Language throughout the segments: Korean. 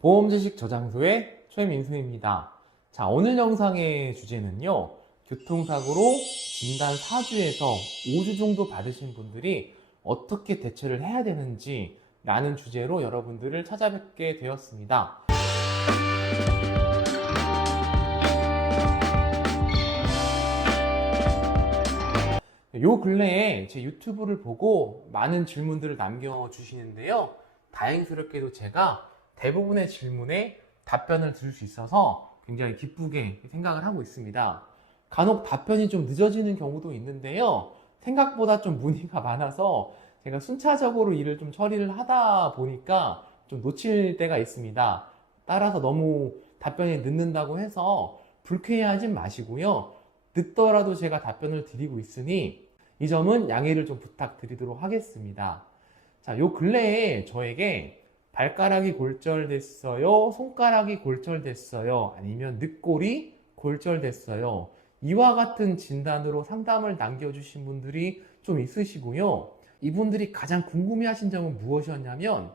보험지식 저장소의 최민수입니다. 자, 오늘 영상의 주제는요, 교통사고로 진단 4주에서 5주 정도 받으신 분들이 어떻게 대처를 해야 되는지 라는 주제로 여러분들을 찾아뵙게 되었습니다. 요 근래에 제 유튜브를 보고 많은 질문들을 남겨주시는데요. 다행스럽게도 제가 대부분의 질문에 답변을 드릴 수 있어서 굉장히 기쁘게 생각을 하고 있습니다. 간혹 답변이 좀 늦어지는 경우도 있는데요. 생각보다 좀 문의가 많아서 제가 순차적으로 일을 좀 처리를 하다 보니까 좀 놓칠 때가 있습니다. 따라서 너무 답변이 늦는다고 해서 불쾌해하진 마시고요. 늦더라도 제가 답변을 드리고 있으니 이 점은 양해를 좀 부탁드리도록 하겠습니다. 자, 요 근래에 저에게 발가락이 골절됐어요, 손가락이 골절됐어요, 아니면 늑골이 골절됐어요, 이와 같은 진단으로 상담을 남겨주신 분들이 좀 있으시고요. 이분들이 가장 궁금해하신 점은 무엇이었냐면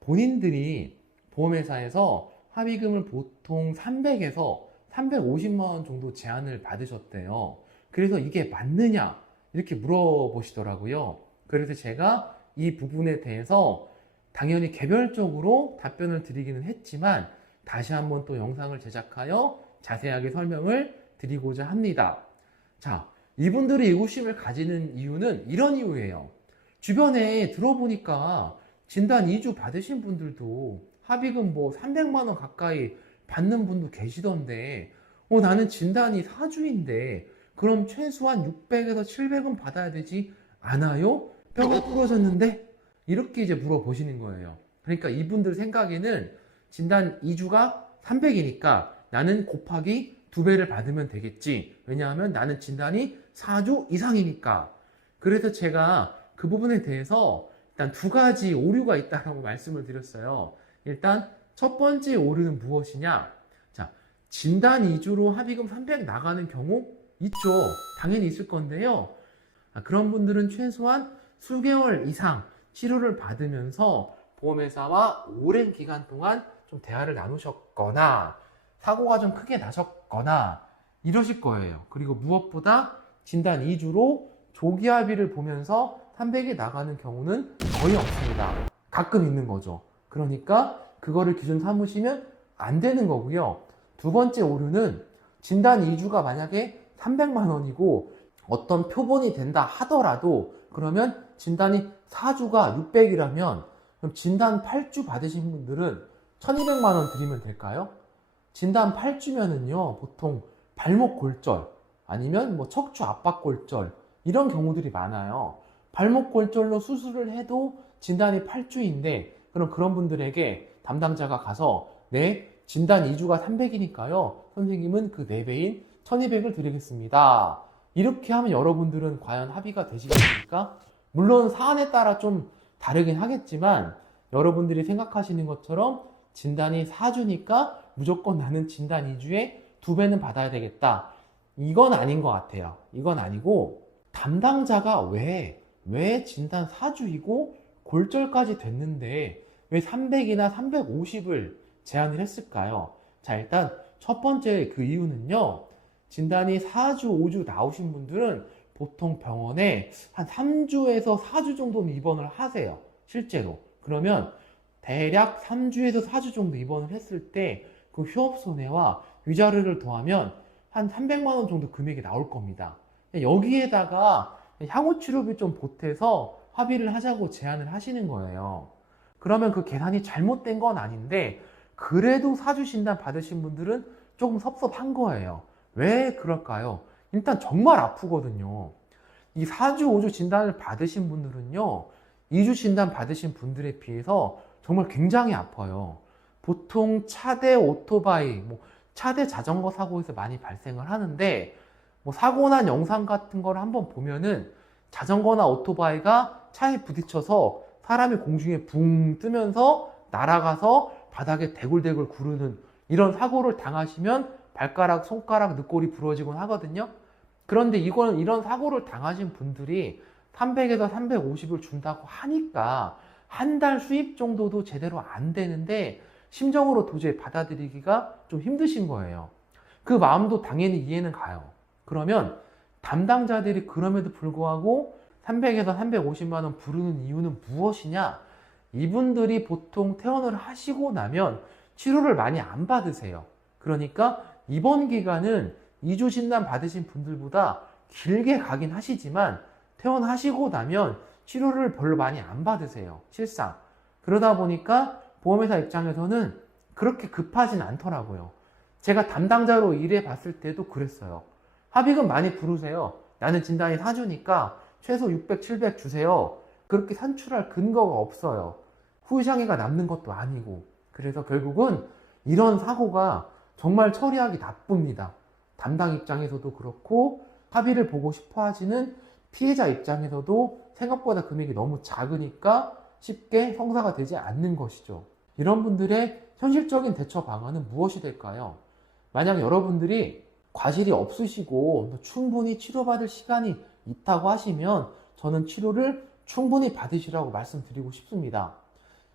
본인들이 보험회사에서 합의금을 보통 300에서 350만 원 정도 제한을 받으셨대요. 그래서 이게 맞느냐 이렇게 물어보시더라고요. 그래서 제가 이 부분에 대해서 당연히 개별적으로 답변을 드리기는 했지만 다시 한번 또 영상을 제작하여 자세하게 설명을 드리고자 합니다. 자, 이분들이 의구심을 가지는 이유는 이런 이유예요. 주변에 들어보니까 진단 2주 받으신 분들도 합의금 뭐 300만 원 가까이 받는 분도 계시던데 나는 진단이 4주인데 그럼 최소한 600에서 700은 받아야 되지 않아요? 뼈가 부러졌는데? 이렇게 이제 물어보시는 거예요. 그러니까 이분들 생각에는 진단 2주가 300이니까 나는 곱하기 2배를 받으면 되겠지. 왜냐하면 나는 진단이 4주 이상이니까. 그래서 제가 그 부분에 대해서 일단 두 가지 오류가 있다고 말씀을 드렸어요. 일단 첫 번째 오류는 무엇이냐? 자, 진단 2주로 합의금 300 나가는 경우 있죠. 당연히 있을 건데요. 그런 분들은 최소한 수개월 이상 치료를 받으면서 보험회사와 오랜 기간 동안 좀 대화를 나누셨거나 사고가 좀 크게 나셨거나 이러실 거예요. 그리고 무엇보다 진단 2주로 조기 합의를 보면서 300이 나가는 경우는 거의 없습니다. 가끔 있는 거죠. 그러니까 그거를 기준 삼으시면 안 되는 거고요. 두 번째 오류는 진단 2주가 만약에 300만 원이고 어떤 표본이 된다 하더라도 그러면 진단이 4주가 600이라면 그럼 진단 8주 받으신 분들은 1200만 원 드리면 될까요? 진단 8주면은요 보통 발목 골절 아니면 뭐 척추 압박 골절 이런 경우들이 많아요. 발목 골절로 수술을 해도 진단이 8주인데 그럼 그런 분들에게 담당자가 가서 네, 진단 2주가 300이니까요 선생님은 그 4배인 1200을 드리겠습니다. 이렇게 하면 여러분들은 과연 합의가 되시겠습니까? 물론 사안에 따라 좀 다르긴 하겠지만 여러분들이 생각하시는 것처럼 진단이 4주니까 무조건 나는 진단 2주에 2배는 받아야 되겠다. 이건 아닌 것 같아요. 이건 아니고 담당자가 왜 진단 4주이고 골절까지 됐는데 왜 300이나 350을 제안을 했을까요? 자, 일단 첫 번째 그 이유는요. 진단이 4주, 5주 나오신 분들은 보통 병원에 한 3주에서 4주 정도는 입원을 하세요. 실제로. 그러면 대략 3주에서 4주 정도 입원을 했을 때 그 휴업손해와 위자료를 더하면 한 300만 원 정도 금액이 나올 겁니다. 여기에다가 향후치료비 좀 보태서 합의를 하자고 제안을 하시는 거예요. 그러면 그 계산이 잘못된 건 아닌데 그래도 4주 진단 받으신 분들은 조금 섭섭한 거예요. 왜 그럴까요? 일단 정말 아프거든요. 이 4주, 5주 진단을 받으신 분들은요, 2주 진단 받으신 분들에 비해서 정말 굉장히 아파요. 보통 차대 오토바이, 차대 자전거 사고에서 많이 발생을 하는데, 사고 난 영상 같은 걸 한번 보면은 자전거나 오토바이가 차에 부딪혀서 사람이 공중에 붕 뜨면서 날아가서 바닥에 대굴대굴 구르는 이런 사고를 당하시면 발가락, 손가락, 늑골이 부러지곤 하거든요. 그런데 이런 사고를 당하신 분들이 300에서 350을 준다고 하니까 한 달 수입 정도도 제대로 안 되는데 심정으로 도저히 받아들이기가 좀 힘드신 거예요. 그 마음도 당연히 이해는 가요. 그러면 담당자들이 그럼에도 불구하고 300에서 350만 원 부르는 이유는 무엇이냐? 이분들이 보통 퇴원을 하시고 나면 치료를 많이 안 받으세요. 그러니까 입원 기간은 2주 진단 받으신 분들보다 길게 가긴 하시지만 퇴원하시고 나면 치료를 별로 많이 안 받으세요. 실상. 그러다 보니까 보험회사 입장에서는 그렇게 급하진 않더라고요. 제가 담당자로 일해 봤을 때도 그랬어요. 합의금 많이 부르세요. 나는 진단이 4주니까 최소 600, 700 주세요. 그렇게 산출할 근거가 없어요. 후유장애가 남는 것도 아니고. 그래서 결국은 이런 사고가 정말 처리하기 나쁩니다. 담당 입장에서도 그렇고 합의를 보고 싶어 하지는 피해자 입장에서도 생각보다 금액이 너무 작으니까 쉽게 성사가 되지 않는 것이죠. 이런 분들의 현실적인 대처 방안은 무엇이 될까요? 만약 여러분들이 과실이 없으시고 충분히 치료받을 시간이 있다고 하시면 저는 치료를 충분히 받으시라고 말씀드리고 싶습니다.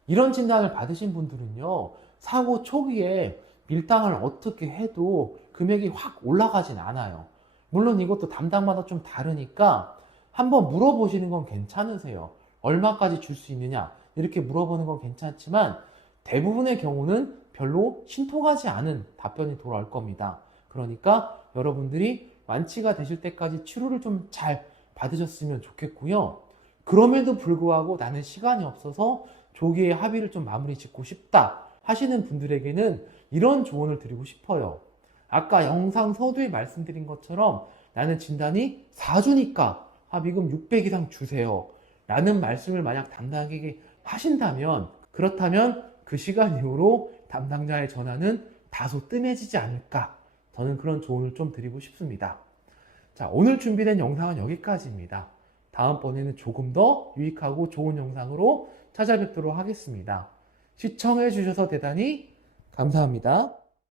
이런 진단을 받으신 분들은요, 사고 초기에 밀당을 어떻게 해도 금액이 확 올라가진 않아요. 물론 이것도 담당마다 좀 다르니까 한번 물어보시는 건 괜찮으세요. 얼마까지 줄 수 있느냐 이렇게 물어보는 건 괜찮지만 대부분의 경우는 별로 신통하지 않은 답변이 돌아올 겁니다. 그러니까 여러분들이 완치가 되실 때까지 치료를 좀 잘 받으셨으면 좋겠고요. 그럼에도 불구하고 나는 시간이 없어서 조기에 합의를 좀 마무리 짓고 싶다 하시는 분들에게는 이런 조언을 드리고 싶어요. 아까 영상 서두에 말씀드린 것처럼 나는 진단이 4주니까 합의금 600 이상 주세요 라는 말씀을 만약 담당에게 하신다면, 그렇다면 그 시간 이후로 담당자의 전화는 다소 뜸해지지 않을까, 저는 그런 조언을 좀 드리고 싶습니다. 자, 오늘 준비된 영상은 여기까지입니다. 다음번에는 조금 더 유익하고 좋은 영상으로 찾아뵙도록 하겠습니다. 시청해 주셔서 대단히 감사합니다.